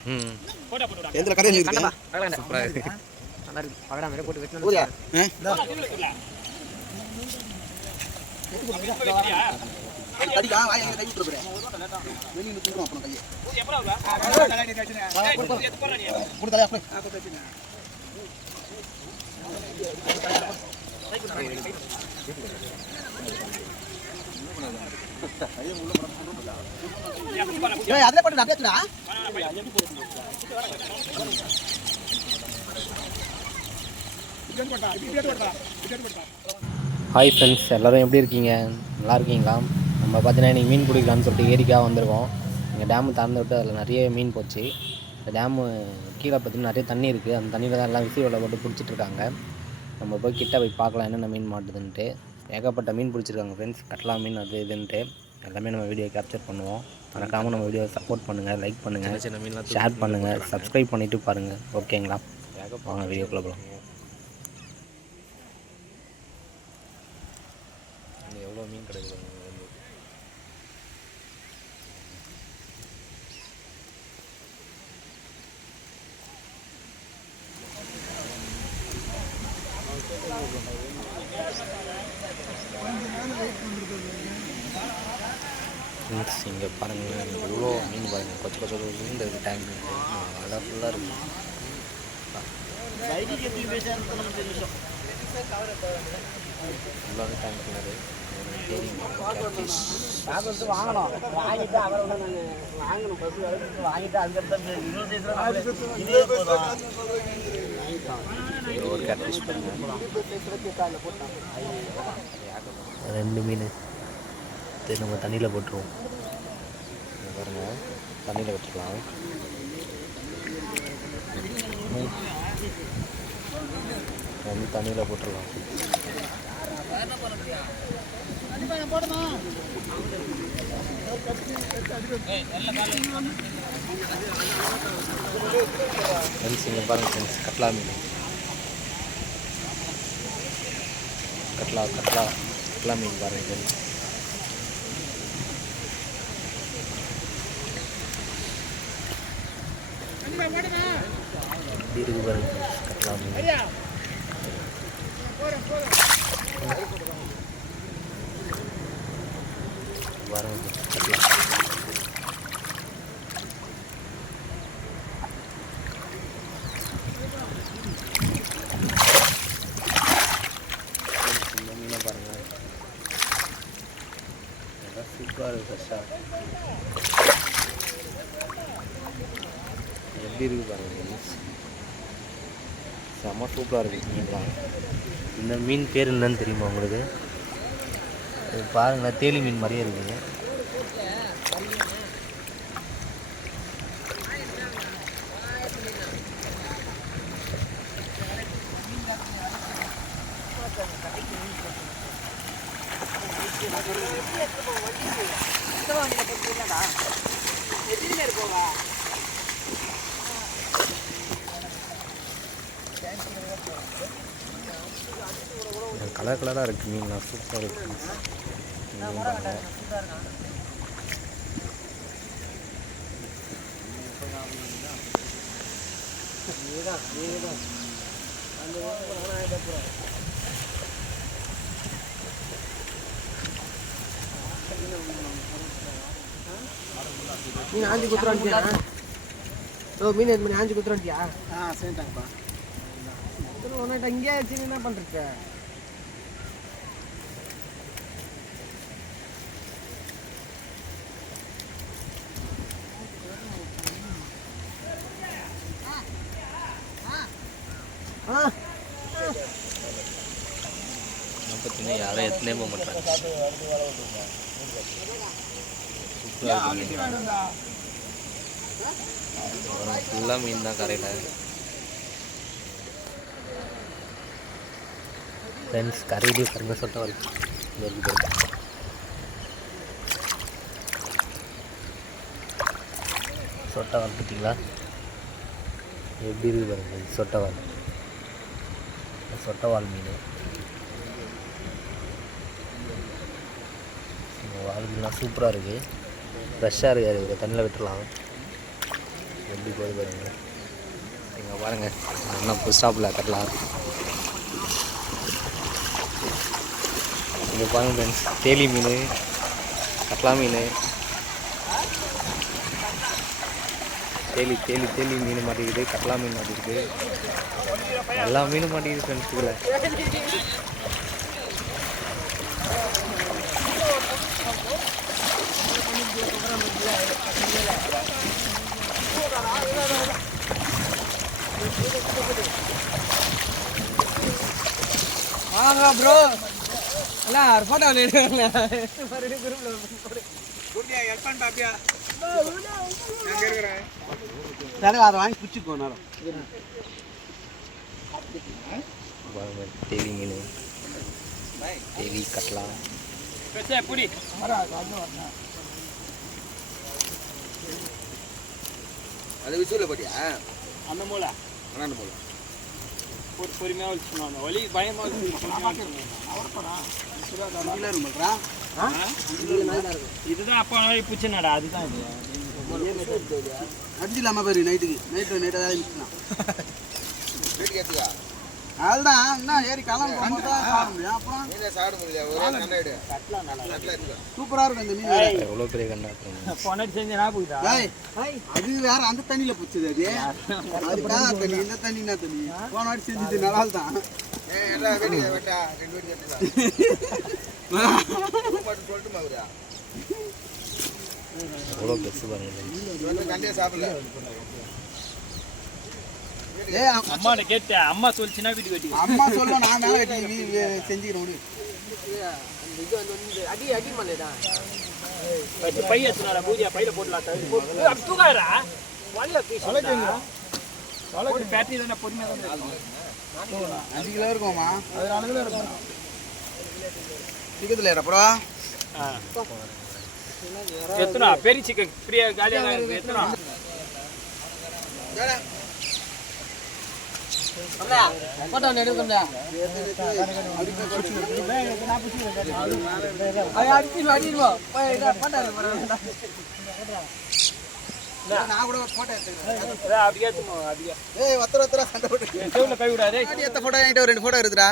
எந்த கடையில் இருக்கு சூப்பரா இருக்கு. நல்லா இருக்கு. பகடா மேல போட்டு வெட்டணும். ஊரியா அடிக்கா வாய் கை விட்டு போறேன் வெளிய நின்னு தூக்குறோம் அப்புறம் கையை போடு தலையா போய் ஏய் அதல போடு அப்படியேடா ஹாய் ஃப்ரெண்ட்ஸ், எல்லோரும் எப்படி இருக்கீங்க? நல்லா இருக்கீங்களா? நம்ம பார்த்தீங்கன்னா இன்றைக்கி மீன் பிடிக்கலான்னு சொல்லிட்டு ஏரிக்காக வந்திருக்கோம். இங்கே டேமு திறந்து விட்டு அதில் நிறைய மீன் போச்சு. இந்த டேமு கீழே பார்த்தீங்கன்னா நிறைய தண்ணி இருக்குது. அந்த தண்ணியில் தான் எல்லாம் விசி வலை போட்டு பிடிச்சிட்ருக்காங்க. நம்ம போய் கிட்ட போய் பார்க்கலாம் என்னென்ன மீன் மாட்டுதுன்ட்டு. ஏகப்பட்ட மீன் பிடிச்சிருக்காங்க ஃப்ரெண்ட்ஸ். கட்லா மீன் அது இதுன்ட்டு எல்லாமே நம்ம வீடியோ கேப்சர் பண்ணுவோம். மறக்காமல் நம்ம வீடியோவை சப்போர்ட் பண்ணுங்கள், லைக் பண்ணுங்கள், சின்ன மீன்லாம் ஷேர் பண்ணுங்கள், சப்ஸ்கிரைப் பண்ணிவிட்டு பாருங்கள். ஓகேங்களா? வாங்க வீடியோக்குள்ளே போகலாம். எவ்வளோ மீன் கிடைக்குது இங்கே பாருங்கள், எவ்வளோ மீன் பாருங்கள். கொச்ச கொச்ச மீன் இருக்குது. டைம் அலை ஃபுல்லாக இருக்குது. ஃபுல்லாகவே டைம் ஃபுல்லாக வாங்கணும். வாங்கிட்டு அவரை வாங்கணும். பஸ் வாங்கிட்டு அதுக்கடுத்து ஒரு கேட்ஃபிஷ் பண்ணுங்கள். 2 மீன் நம்ம தண்ணியில் போட்டுருவோம். பாருங்கள், தண்ணியில் விட்டுருக்கலாம். வந்து தண்ணியில் போட்டுருலாம். ஃப்ரெண்ட்ஸ் இங்கே பாருங்கள் ஃப்ரெண்ட்ஸ், கட்லா மீன். கட்லா மீன் பாருங்கள் ஃப்ரெண்ட்ஸ். எப்படி இருக்கு பாருங்கள் ஃப்ரெண்ட்ஸ், கட்லா மீன். பாருங்கள் கட்லா. இந்த மீனை பாருங்கள், நல்லா சூப்பராக இருக்குது. ஃப்ரெஷ்ஷாக எப்படி இருக்குது பாருங்கள். செம்ம சூப்பராக இருக்குது மீன்லாம். இந்த மீன் பேர் என்னன்னு தெரியுமா உங்களுக்கு? இது பாருங்களேன், தேலி மீன் மாதிரியே இருக்குது. கலர் கலராக இருக்குது மீன்லாம், சூப்பராக இருக்குது. மீன் ஆஞ்சி குத்துறான்ட்டியா? மீன் எது மணி ஆஞ்சி குத்துறான்ட்டியா? சரிட்டாங்கப்பா. உன்னிட்ட இங்கே வச்சு என்ன பண்ணுறது? பார்த்தீங்கன்னா யாரும் எத்தனே போக மாட்டாங்க. சூப்பராக இருக்குது. ஃபுல்லாக மீன் தான் கரையில். ஃப்ரெண்ட்ஸ் கரையிலே பாருங்க, சொட்டை வரைக்கும் இருக்குது. சொட்டை வால் பார்த்தீங்களா எப்படி இருக்குது பாருங்க. சொட்டவால் மீன். வால் மீன்லாம் சூப்பராக இருக்குது. ஃப்ரெஷ்ஷாக இருக்குது. தண்ணியில் விட்டுடலாம். எப்படி போய் பாருங்க. இங்கே பாருங்கள் இன்னும் புது ஸ்டாப்பில் கட்டலாம். இங்கே பாருங்கள் ஃப்ரெண்ட்ஸ், தேலி மீன், கட்லா மீன், தேலி மீன் மாட்டிக்குது, கட்லா மீன் மாட்டிக்குது, எல்லா மீனும் மாட்டிக்குது ஃப்ரெண்ட்ஸ். இதில் வாங்க ப்ரோ, எல்லாம் ஒரு ஃபோட்டோ எடுக்கல. அதை வாங்கி பிடிச்சிக்கோ நேரம். தேலி மீன், தேலி, கட்லா. அது விசூல போட்டியா? அந்த மூளை அண்ணாண்டு போல பொறுமையாக வச்சுக்கணும். வலி பயமாக இதுதான் அப்போ பூச்சினாடா. அதுதான் இது அஞ்சு இல்லாம பேரு நைட்டு ஏதாவது மிச்சலாம் நைட்டு கேட்டுக்கா. அதுதான் என்ன ஏறி காலம் சாப்பிட முடியும். அப்புறம் சாப்பிட முடியல. சூப்பரா இருக்கும் இந்த மீன். எவ்வளோ பெரிய கண்டா பொண்ணு செஞ்சா போயிட்டா. அது வேற அந்த தண்ணியில பிடிச்சது. அது தண்ணி, இந்த தண்ணி என்ன தண்ணி போன வாட்டி செஞ்சது நல்லா தான். எவ்வளோ பெருசு பாருங்க. சாப்பிடல. அம்மாட்ட கேட்டேன், அம்மா சொல்லிச்சுன்னா வீட்டுக்கு வெட்டி. அம்மா சொல்லுவோம், நான் மேலே வெட்டி செஞ்சுக்கிறேன். அடி அடி மலைதான் பை எடுத்துனாரா பூஜையா? பையில போடலாம். தூக்காயிரா வழியா பேட்டரி தானே பொறுமையாக தான் 5 கிலோ இருக்குமா? அது 4 கிலோ இருக்கும். சிக்கத்தில் அப்புறம் எத்தனா பெரிய சிக்கன் ஃப்ரீயா காலியாக தான் இருக்கு. எத்தனா ஃபோட்டோ எடுக்கல. நான் கூட ஒரு போட்டோ எடுத்துக்கிறேன். சண்டை போட்டு கை விடாதே. எத்த போட்டோ என்கிட்ட ஒரு 2 போட்டோ இருக்குடா.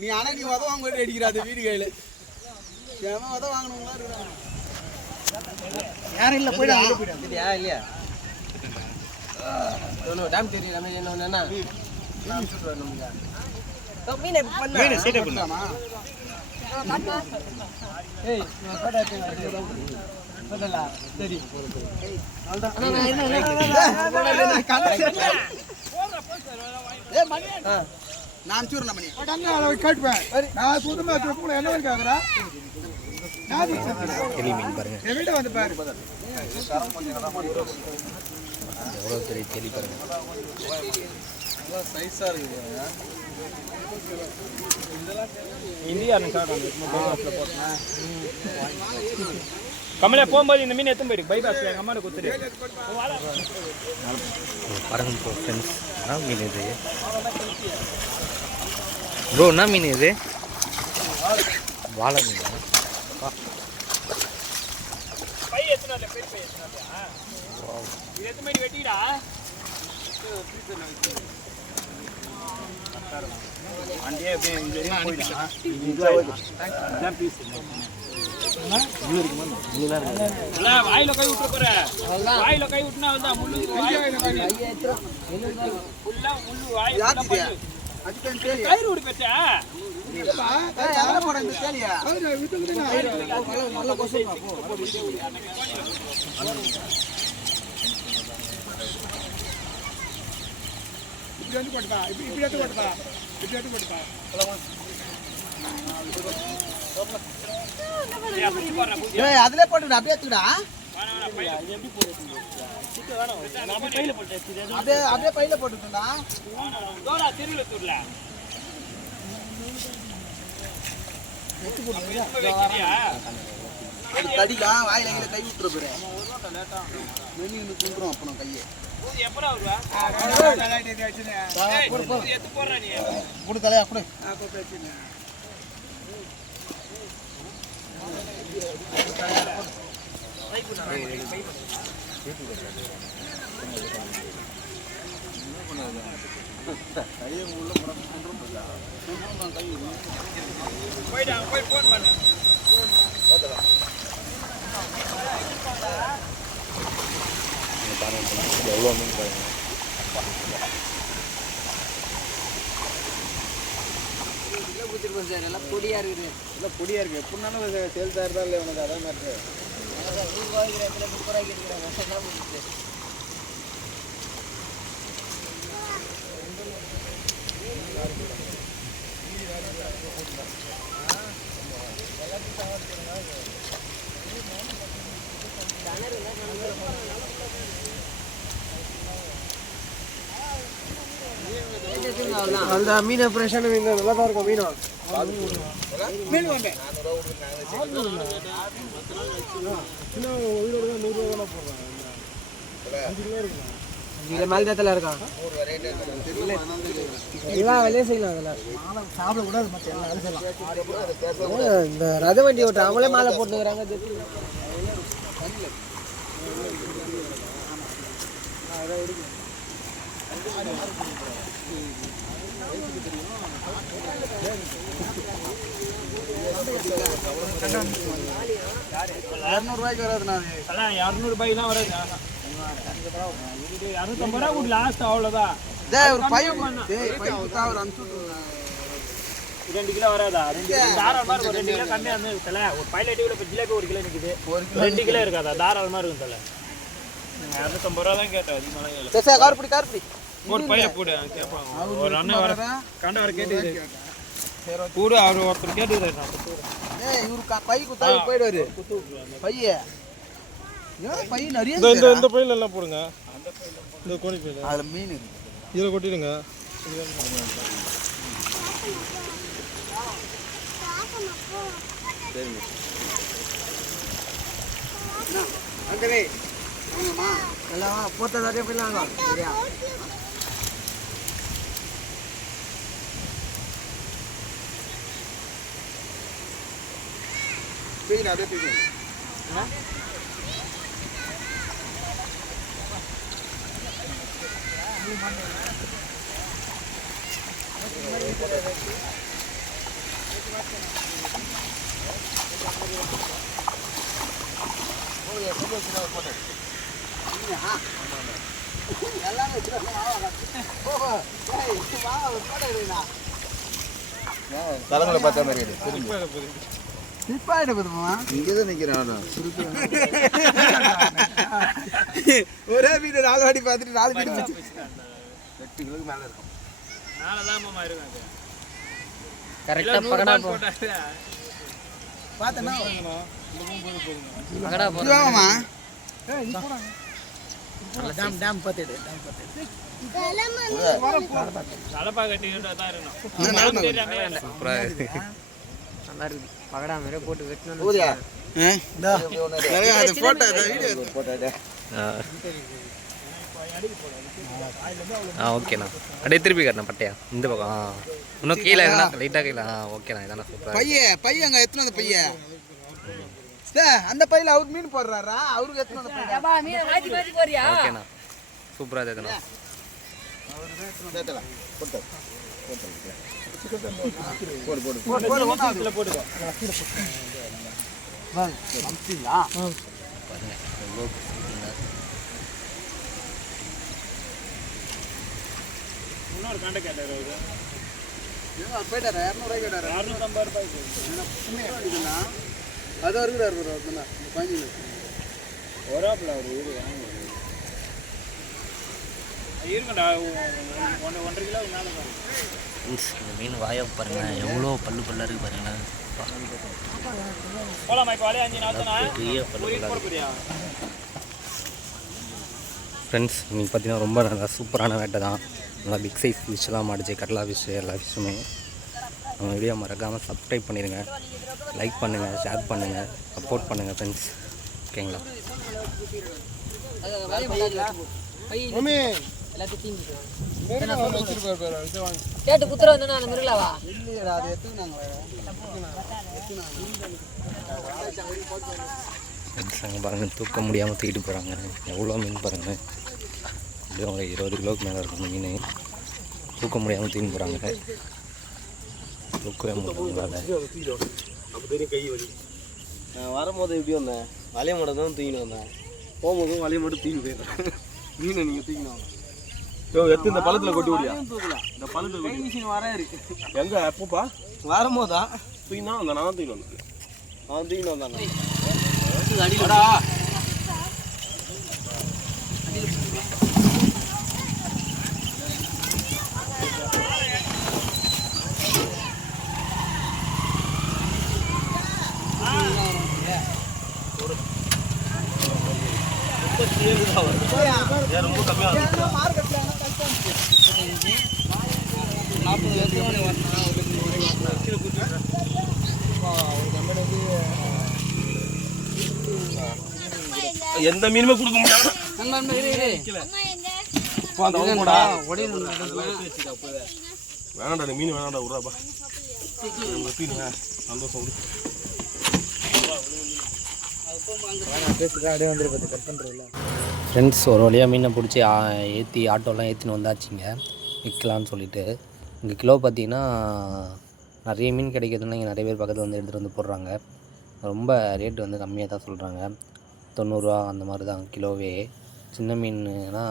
நீ ஆனா நீ உத வாங்க அடிக்கிற அது வீடு கையில உத வாங்கணுங்களா இருக்கிறாங்க. யாரும் இல்ல போயிடா இல்லையா? டேம் தெரியும் நம்ம என்ன நான் சூர் மணி தேலி மீன் பாருங்க. எவ்வளோ பெரிய தேலி பாருங்க. சைஸா இருக்கு. இந்தியா கமலே போகும்போது இந்த மீன் எத்தனை போயிருக்கு பைபாஸ் எங்கள் அம்மாட்ட கொடுத்துரு. பாருங்க ப்ரோ ஃப்ரெண்ட்ஸ், என்ன மீன் இது ப்ரோ? என்ன மீன் இது? வாழை மீன். பை எத்தனை பெரிய பை எத்தனை இது எத்தனை மணி வெட்டிடா? அண்டே வாயில கை விட்டு போற. வாயில கை விட்டுனா வந்து முள்ளு கயிறு விடு பெற்றா அதுல போட்டு அப்படியே எடுத்துடா. அப்படியே பையில போட்டுட்டா. திருவிழத்தூர்ல கடிக்கலாம் வாயில கை விட்டுற போற வெளியே குண்டுறோம். அப்புறம் கையை கொடு தலையா கொடு. போய் ஃபோன் பண்ணு. எவ்வளோ மீன் பாருங்க. சார் எல்லாம் பொடியாக இருக்குது. இல்லை பொடியாக இருக்குது. எப்படினாலும் சேல்ஸ் ஆகிறதா இல்லை உனக்கு அதே மாதிரி 100 ரூபாய்க்கு இடத்துல 30 ரூபாய்க்கு இருக்கிறாங்க. என்ன பண்ணுறது? அந்த மீன் ஃப்ரெஷ்ஷான மீன் நல்லா தான் இருக்கும். மீன் மீன் வாங்க இதில் மேல் இடத்துல இருக்கான். எல்லாம் வேலையே செய்யலாம். அதில் சாப்பிடக்கூடாது. மற்ற எல்லாம் வேலை செய்யலாம். இந்த ரத வண்டி ஓட்டு அவங்களே மாலை போட்டுக்கிறாங்க. ரூபாய்க்கு வராதுண்ணா. 200 ரூபாய்லாம் வராது. 250 ரூபா கூட லாஸ்ட் அவ்வளோதான். ஒரு பையன் ஒரு அனுப்பிச்சு 2 கிலோ வராதா? 2 கிலோ கம்மியாக இருந்து தலை. ஒரு பைலட்டி கூட இப்போ ஜிலேபி 1 கிலோ நிற்குது. 2 கிலோ இருக்காதா? தாராளமாக இருக்கும் தலை. 250 ரூபா தான் கேட்டேன். அதிகமாக கார்புடி ஒரு பையில போடு கேட்பாங்க. ஒரு அண்ணன் வர கண்ட வர கேட்டு கூட அவர் ஒருத்தர் கேட்டுக்கிறாரு. இவரு பை குத்தா போயிடுவாரு. பை நிறைய இந்த பையில எல்லாம் போடுங்க. இந்த கோழி பையில அதுல மீன் இருக்கு. இதில் கொட்டிடுங்க. அங்கவே வாங்கம்மா. எல்லாம் போட்ட நிறைய போயிடலாங்க. சரியா? தூக்கினா அப்படியே தூக்கி. தலைமுறை பார்த்த மாதிரி இங்கதான் நிக்கிறேன். ஒரே மீன் 4 வாட்டி பார்த்துட்டு 4 மீன் 8 கிலோக்கு மேல இருக்கும். கரெக்டாக பகடா பார்த்தேன்னா பகடா போவாமா. டேம் பார்த்துடு. தலைப்பா கட்டிக்கிட்டு தான் இருக்கணும். சூப்பராக இருக்குது. நல்லா இருக்குது. பகடா மாதிரியே போட்டு வெட்டணும். ஓகேண்ணா. அப்படியே திருப்பி காட்டினா பட்டையா இந்த பக்கம். இன்னும் கீழே லைட்டாக கீழே. ஓகேண்ணா. இதாண்ணா சூப்பராக. பையன் அங்கே எத்தனை அந்த பையன் அந்த பையில அவர் மீன் போடுறாரா? அவருக்கு எத்தனை அந்த பையன். ஓகேண்ணா. சூப்பராக இருக்குண்ணா. இன்னொரு கண்ட கேட்டார். போயிட்டாரா? 200 ரூபாய்க்கு கேட்டாரா? 250 ரூபாய்க்கு. அது இருக்குடா ஒராப்பில் அவர் வீடு வாங்க இருக்குண்டா. 1.5 கிலோ மேலே பாருங்க. இந்த மீன் வாயை பாருங்க. எவ்வளோ பல்லாக இருக்குது பாருங்களேன். போலாமா? இப்போ வலையை 5 நாள் தானே புரியா ஃப்ரெண்ட்ஸ். இன்றைக்கி பார்த்தீங்கன்னா ரொம்ப நல்லா சூப்பரான வேட்டை தான். நல்லா பிக் சைஸ் ஃபிஷ்ஷெலாம் மாடிச்சு. கட்லா ஃபிஷ்ஷு எல்லா ஃபிஷ்ஷுமே. நம்ம வீடியோ மறக்காமல் சப்ஸ்கிரைப் பண்ணிடுங்க. லைக் பண்ணுங்கள், ஷேர் பண்ணுங்கள், சப்போர்ட் பண்ணுங்கள் ஃப்ரெண்ட்ஸ். ஓகேங்களா? கேட்டு குத்துற வந்து அந்த மிருகலாவா இல்லையா? அது எத்துக்குனாங்க. அங்கே பாருங்கள் தூக்க முடியாமல் தூக்கிட்டு போகிறாங்க. எவ்வளோ மீன் பாருங்கள், எப்படியும் ஒரு 20 கிலோவுக்கு மேலே இருக்கும் மீன். தூக்க முடியாமல் தூக்கி போகிறாங்க. தூக்கவே முடியல. நான் வரும்போது எப்படி வந்தேன், வலைய மட்டும் தான் தூக்கிட்டு வந்தேன். போகும்போதும் வலைய மட்டும் தூக்கி போயிடுறேன். மீனை நீங்கள் தூக்கினோம் எடுத்து இந்த பழத்தில் கொட்டி விடியா? தூக்கலாம். இந்த பழத்தில் கை மிஷின் வர இருக்கு. எங்கே எப்போப்பா வரும்போது தான் தூக்கினா அந்த நான் தூக்கி வந்தேன். அவன் தூக்கிட்டு வந்தாங்க. ரொம்ப கம்மியாக எந்த மீனுமே கொடுக்க முடியாது. வேணாண்டா மீன் வேணாண்டா விட்றாப்பா. சந்தோஷம் விடு. ஃப்ரெண்ட்ஸ் ஒரு வழியாக மீனை பிடிச்சி ஏற்றி ஆட்டோலாம் ஏற்றின்னு வந்தாச்சுங்க விற்கலான்னு சொல்லிட்டு. இங்கே கிலோ பார்த்திங்கன்னா நிறைய மீன் கிடைக்கிறதுனா இங்கே நிறைய பேர் பக்கத்தில் வந்து எடுத்துகிட்டு வந்து போடுறாங்க. ரொம்ப ரேட்டு வந்து கம்மியாக தான் சொல்கிறாங்க, 90 ரூபா அந்த மாதிரி தான் கிலோவே. சின்ன மீன்னா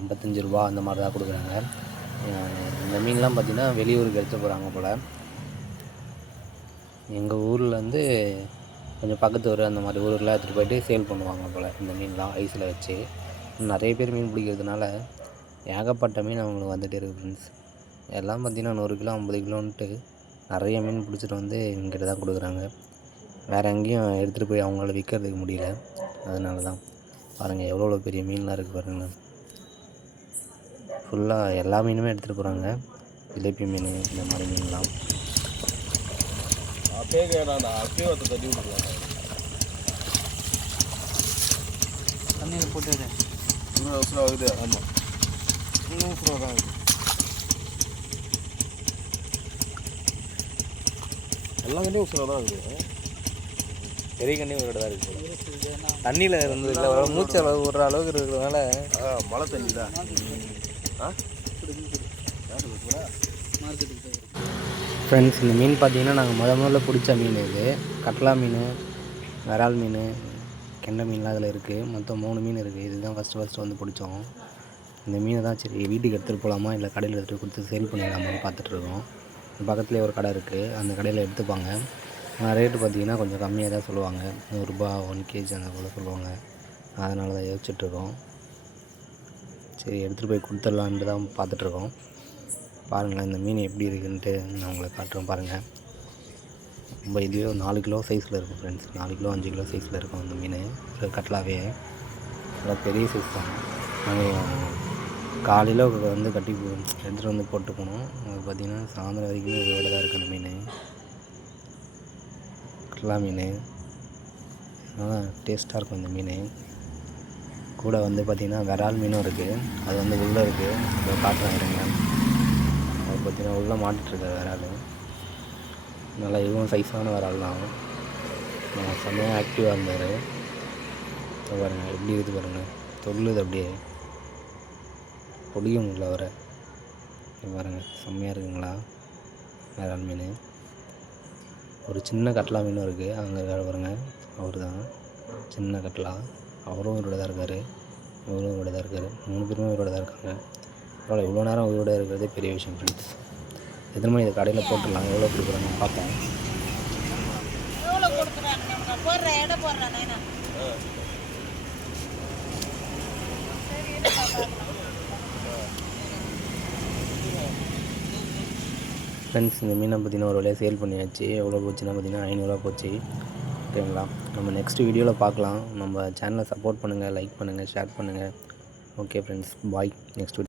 55 ரூபா அந்த மாதிரி தான் கொடுக்குறாங்க. இந்த மீன்லாம் பார்த்திங்கன்னா வெளியூருக்கு எடுத்து போகிறாங்க போல். எங்கள் ஊரில் வந்து கொஞ்சம் பக்கத்து ஊர் அந்த மாதிரி ஊரெலாம் எடுத்துகிட்டு போயிட்டு சேல் பண்ணுவாங்க போல் இந்த மீன்லாம் ஐஸில் வச்சு. நிறைய பேர் மீன் பிடிக்கிறதுனால ஏகப்பட்ட மீன் அவங்களுக்கு வந்துகிட்டே இருக்குது ஃப்ரெண்ட்ஸ். எல்லாம் பார்த்திங்கன்னா 100 கிலோ 50 கிலோன்ட்டு நிறைய மீன் பிடிச்சிட்டு வந்து இங்கிட்ட தான் கொடுக்குறாங்க. வேறு எங்கேயும் எடுத்துகிட்டு போய் அவங்களால விற்கிறதுக்கு முடியல. அதனால தான் பாருங்கள் எவ்வளோ பெரிய மீன்லாம் இருக்குது பாருங்கள். ஃபுல்லாக எல்லா மீனுமே எடுத்துகிட்டு போகிறாங்க. ஜிலேபி மீன் இந்த மாதிரி மீன்லாம். அப்பயே கேட்டாண்டா, அப்பயே ஒருத்தர் தட்டி விட்டுருக்காங்க. தண்ணியில் போட்டு அவசரம் ஆகுது. ஆமாம், தான் ஆகுது. எல்லா கண்டையும் உசுராக தான் இருக்குது. பெரிய கண்ணி ஒரு தான் இருக்குது. தண்ணியில் இருந்ததுல மூச்சு அளவு விடுற அளவுக்கு இருக்கிறதுனால மழை தண்ணி தான். ஃப்ரெண்ட்ஸ் இந்த மீன் பார்த்திங்கன்னா நாங்கள் முதல்ல பிடிச்ச மீன் இது. கட்லா மீன், விரால் மீன், கெண்டை மீன்லாம் அதில் இருக்குது. மொத்தம் 3 மீன் இருக்குது. இதுதான் ஃபஸ்ட்டு வந்து பிடிச்சோம். இந்த மீனை தான் சரி வீட்டுக்கு எடுத்துகிட்டு போகலாமா இல்லை கடையில் எடுத்துகிட்டு கொடுத்து சேல் பண்ணிடலாமான்னு பார்த்துட்ருக்கோம். பக்கத்துலேயே ஒரு கடை இருக்குது, அந்த கடையில் எடுத்துப்பாங்க. ரேட்டு பார்த்திங்கன்னா கொஞ்சம் கம்மியாக தான் சொல்லுவாங்க, 100 ரூபா 1 கேஜி அந்த போல் சொல்லுவாங்க. அதனால தான் யோசிச்சுட்ருக்கோம். சரி எடுத்துகிட்டு போய் கொடுத்துடலான்ட்டு தான் பார்த்துட்ருக்கோம். பாருங்களேன் இந்த மீன் எப்படி இருக்குன்ட்டு நான் உங்களுக்கு காட்டுறேன் பாருங்கள். ரொம்ப இதுவே 4 கிலோ சைஸில் இருக்கும் ஃப்ரெண்ட்ஸ். 4 கிலோ 5 கிலோ சைஸில் இருக்கும் அந்த மீன். கட்லாவே நல்லா பெரிய சைஸ் தான். நாங்கள் காலையில் வந்து கட்டி எடுத்துகிட்டு வந்து போட்டு போனோம். அது பார்த்திங்கன்னா சாயந்தரம் வரைக்குமே இதோட தான் இருக்குது அந்த மீன். கட்லா மீன் நல்லா டேஸ்ட்டாக இருக்கும் இந்த மீன். கூட வந்து பார்த்திங்கன்னா விரால் மீனும் இருக்குது. அது வந்து உள்ளே இருக்குது, அதை காட்டுறேன் இருங்க. அது பார்த்திங்கன்னா உள்ளே மாட்டிகிட்ருக்காரு விரால். நல்லா இதுவும் சைஸான விரால் தான். செம்மையாக ஆக்டிவாக இருந்தார். பாருங்கள் எப்படி இருக்குது பாருங்கள், தொல்லுது அப்படியே பொடியும் இல்லை அவரை. பாருங்கள் செம்மையாக இருக்குங்களா விரால் மீன். ஒரு சின்ன கட்லா மீனும் இருக்குது, அங்கே இருக்காரு பாருங்கள், அவர் தான் சின்ன கட்லா. அவரும் உயிரோட தான் இருக்கார், இவரும் உயிரோட தான் இருக்கார். 3 பேருமே உயிரோட தான் இருக்காங்க. அப்புறம் இவ்வளோ நேரம் உயிரோட இருக்கிறதே பெரிய விஷயம் ஃப்ரெண்ட்ஸ். எத்தனை மணி இதை கடையில் போட்டுடலாம், எவ்வளோ கொடுக்குறாங்க பார்ப்போம். ஃப்ரெண்ட்ஸ் இந்த மீனை பார்த்திங்கன்னா ஒரு வழியாக சேல் பண்ணியாச்சு. எவ்வளோ போச்சுன்னா பார்த்திங்கன்னா 500 ரூபா போச்சு. ஓகேங்களா, நம்ம நெக்ஸ்ட் வீடியோவில் பார்க்கலாம். நம்ம சேனலை சப்போர்ட் பண்ணுங்கள், லைக் பண்ணுங்கள், ஷேர் பண்ணுங்கள். Okay friends, bye. Next video